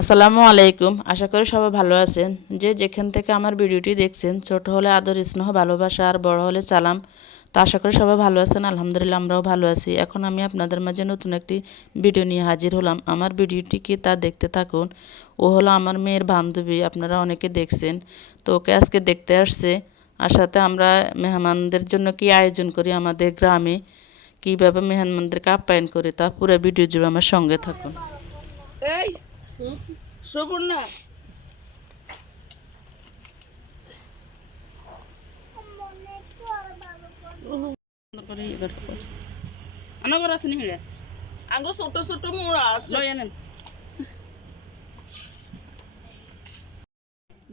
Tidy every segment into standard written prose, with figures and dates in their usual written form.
আসসালামু আলাইকুম। আশা করি সবাই ভালো আছেন। যে যেখান থেকে আমার ভিডিওটি দেখছেন, ছোট হলে আদর স্নেহ ভালোবাসা আর বড় হলে সালাম। তো আশা করি সবাই ভালো আছেন। আলহামদুলিল্লাহ আমরাও ভালো আছি। এখন আমি আপনাদের মাঝে নতুন একটি ভিডিও নিয়ে হাজির হলাম। আমার ভিডিওটি কি তা দেখতে থাকুন। ও হলো আমার মেয়ের বান্ধবী, আপনারা অনেকে দেখছেন। তো ওকে আজকে দেখতে আসছে। আর সাথে আমরা মেহমানদের জন্য কি আয়োজন করি আমাদের গ্রামে, কীভাবে মেহমানদেরকে আপ্যায়ন করি, তা পুরো ভিডিও জুড়ে আমার সঙ্গে থাকুন। এই শোভন না আনাগর আছে নি হিড়ে আঙ্গো ছোট ছোট মোড়া আছে লই আনেন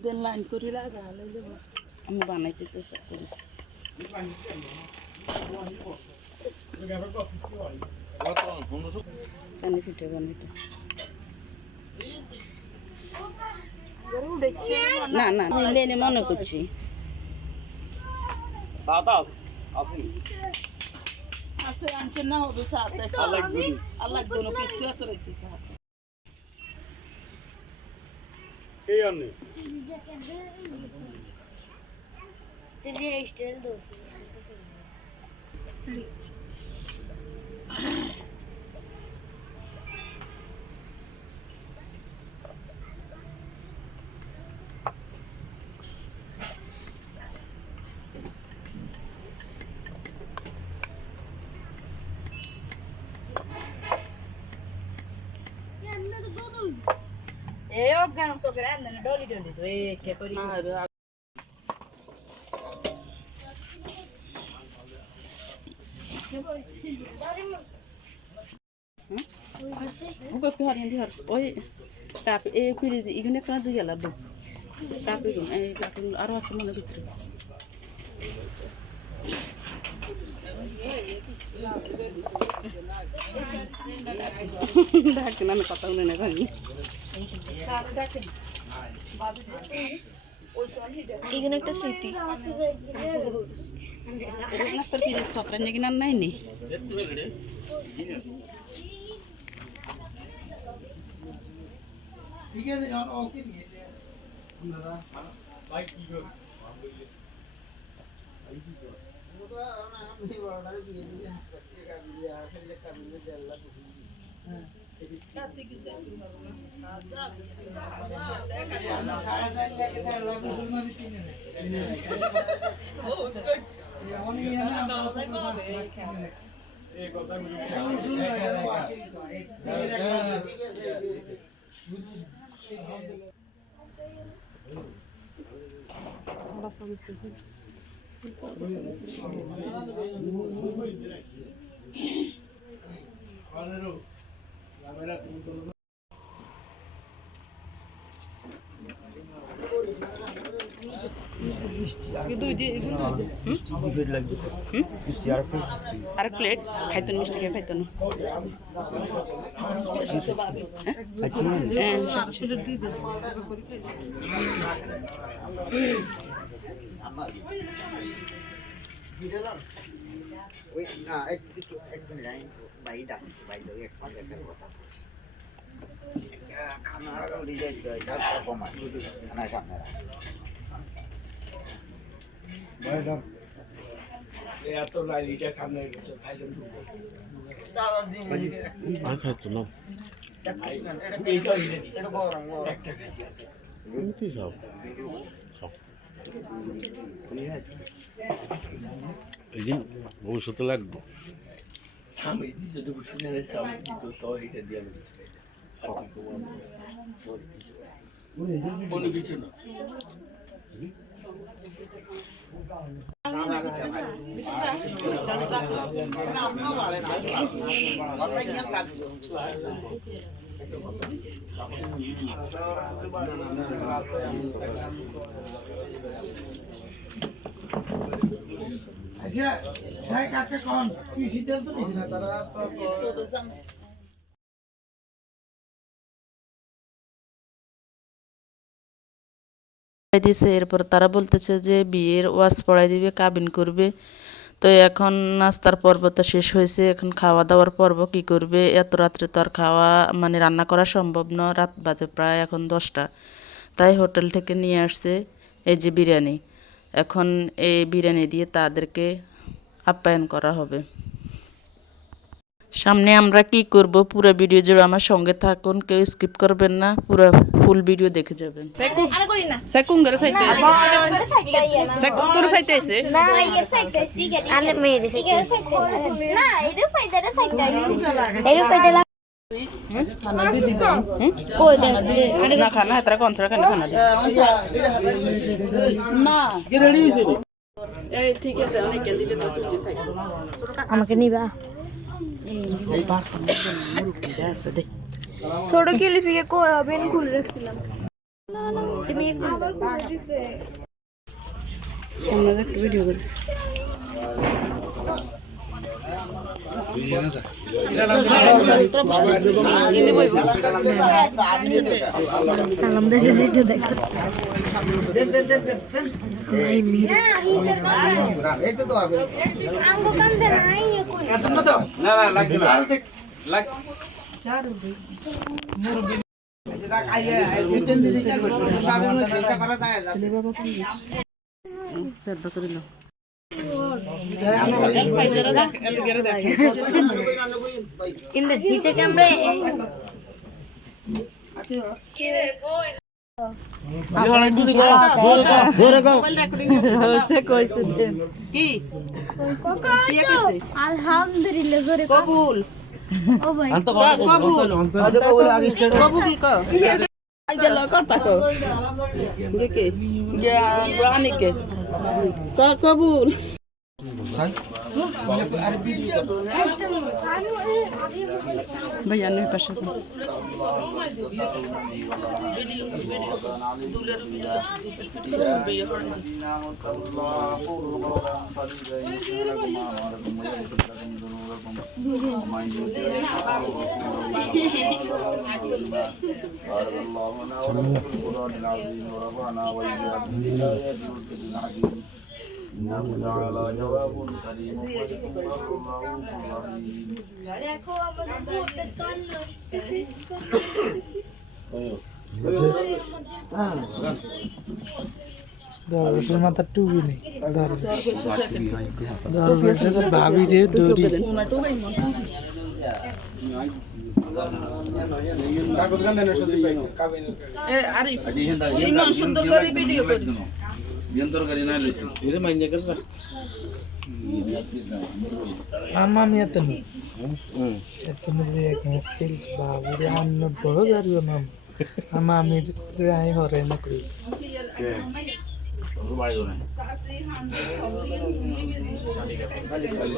দেন লাইন করি লাগা লইলে আমি বানাইতে চেষ্টা করিস পানি পিঠে বানাইতে না না জিলেনে মনে করছি সাদা আছে আছে আনছে না হবে সাথে আল্লাহ দোনো কিত্তু এত রেখছি সাথে এই আনে चलिए स्टाइल दो ए ओ गांव सो करे ना डोली डोली तो ए के करी Buka pihak yang dihar, oi, tapi pilih di igune kan tu ya labu, tapi kan tapi arwah semua nak betul. Dah kena nak kata unen kan ni. এখানে একটা স্মৃতি Nastar pilih sotran jadi nan ni. Itu dia, itu dia. Arak plate, kaitan misti ke kaitan. ওই না একদম line by ডাকছে by দাও এক পাঁচ একটা কথা খানা উড়ে যায় ডাক্তার কমায় খানা সামনে এত লাইটা খামনে গেছে খাইলাম আর খাইতো না এইটা হইলে একটা খাইছি কি সব একদিন ভবিষ্যতে লাগবে সামনে দিছে তো শুনে না সামনে তো তো এটা দিয়া কোনো কিছু না দিছে। এরপর তারা বলতেছে যে বিয়ের ওয়াজ পড়াই দিবে, কাবিন করবে। তো এখন নাস্তার পর্ব তো শেষ হয়েছে, এখন খাওয়া দাওয়ার পর্ব কি করবে। এত রাত্রে তো আর খাওয়া মানে রান্না করা সম্ভব না, রাত বাজে প্রায় এখন 10টা। তাই হোটেল থেকে নিয়ে আসছে এই যে বিরিয়ানি। এখন এই বিরিয়ানি দিয়ে তাদেরকে আপ্যায়ন করা হবে। সামনে আমরা কি করব পুরো ভিডিও জুড়ে আমার সঙ্গে থাকুন, কেউ স্কিপ করবেন না, পুরো ফুল ভিডিও দেখে যাবেন। সেকুন করে সাইতে আছে সেকুন তোর সাইতে আছে না খানা তারা কনসরা খানা খানা দে না এই ঠিক আছে অনেক দিলে তো সুজি থাকে আমাকে নিবা ছোট কিলিপিকে কই হবে খুলে রাখছিলাম তুমি আবার খুলে দিছে সামনে একটা ভিডিও করিস সালাম দে ভিডিও দেখো ভাই মিরা এই তো হবে আঙ্গো কাম দে নাই কোন না না লাগবে না লাগ চার মুরগি যেটা খাইয়ে আইটেম দিলে কি সাবে সেটা করা যায় আছে সেদ্ধ করে নাও in the niche camera alhamdulillah jore কবুল ও ভাই কবুল কো আই গেল কথা কো কে ইয়া রানী কে কবুল भैया नहीं पास দেখো আমাদের ঘুরতে চলে আসছে দরবেশের মাথা টুবি নেই দরবেশের ভাবি রে দড়ি ইমান সুন্দর করে ভিডিও করিস Mami atenu. Atenu dia kan skills babu dia anno bahut dari nam. Mami dia ai hore na koi.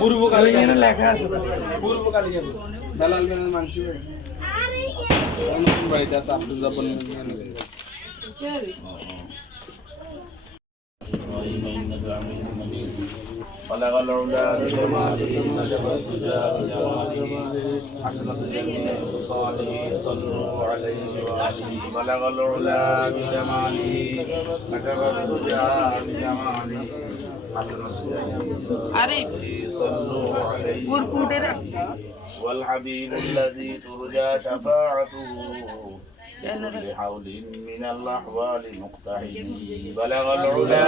পূর্বকালে এর লেখা আছে পূর্বকালে দালাল মেনের মানসি কোন বাড়িতে আছে আপনি যাবেন بلغ العلا بجماله نجب الدجى بجماله حسنت جميع خصاله صلوا عليه وآله بلغ العلا بجماله نجب الدجى بجماله حسنت جميع خصاله صلوا عليه والحبيب الذي ترجى شفاعته كل حول من الأحوال مقتحم بلغ العلا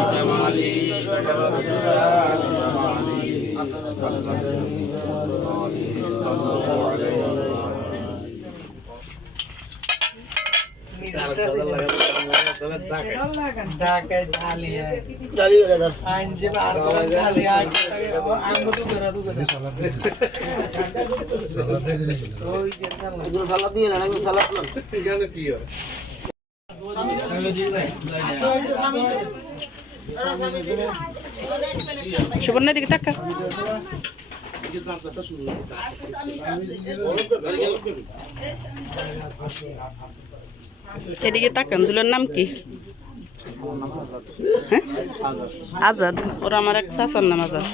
بجماله نجب الدجى بجماله حسنت جميع خصاله صلوا عليه ঢাকায় ঢালিয়া আনছে আর ঢালিয়া আঙ্গু তো করা দু করে ওই যে সালাদ দিয়ে না সালাদ না কেন কি হয় সুবর্ণা দিকে তাকা এদিকে তাকান দুলার নাম কি আজাদ ওর আমার এক চাচার নাম আজাদ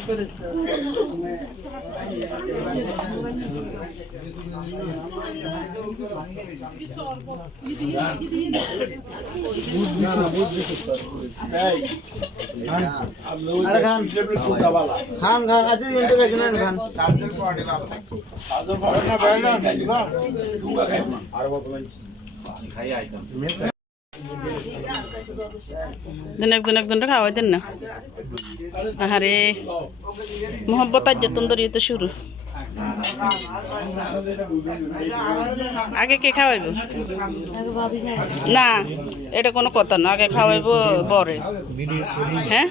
আরে খান খান আজ দিনটা বেগেন খান চার্জের পড়ে বাবা চার্জের পড়ে না বেড়া দিবা আর বলবেন খাই আইতাম একজন খাওয়াই দেন না আহারে মোহব্বত আজ যতন ধরিয়ে তো শুরু আগে কে খাওয়াইব না এটা কোনো কথা না আগে খাওয়াইব বরে হ্যাঁ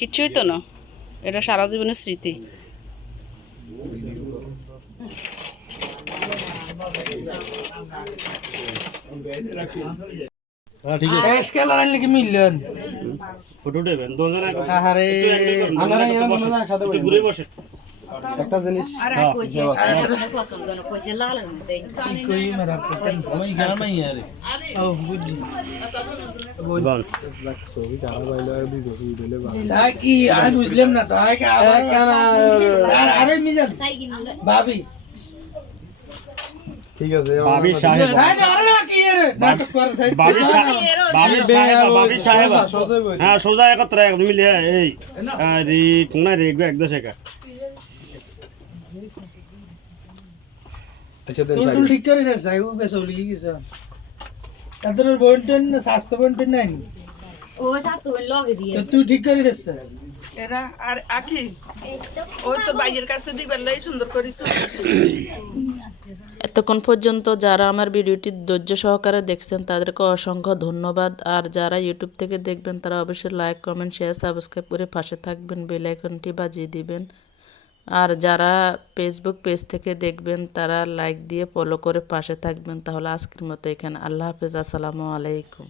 কিছুই তো না এটা সারা জীবনের স্মৃতি একটা জিনিস কি আমি বুঝলাম না তো আরে মিজান ভাবি ঠিক আছে ভাবি সাহেব নাটক করে ভাবি সাহেব হ্যাঁ সোজা একত্র মিলে এই রে কোনা রে একদম শেখা আচ্ছা তো ঠিক করে দে যাই ও বেশ ওলি গেছে তাদের বন্টন স্বাস্থ্য বন্টন নাই ও স্বাস্থ্য বল লগে দিয়ে তুই ঠিক করে দিস এরা আর আখি ওই তো বাইয়ের কাছে দিবার লাই সুন্দর করিস এতক্ষণ পর্যন্ত যারা আমার ভিডিওটি ধৈর্য সহকারে দেখছেন তাদেরকে অসংখ্য ধন্যবাদ। আর যারা ইউটিউব থেকে দেখবেন তারা অবশ্যই লাইক কমেন্ট শেয়ার সাবস্ক্রাইব করে পাশে থাকবেন, বেল আইকনটি বাজিয়ে দিবেন। আর যারা ফেসবুক পেজ থেকে দেখবেন তারা লাইক দিয়ে ফলো করে পাশে থাকবেন। তাহলে আজকের মতো এখানে আল্লাহ হাফেজ, আসসালামু আলাইকুম।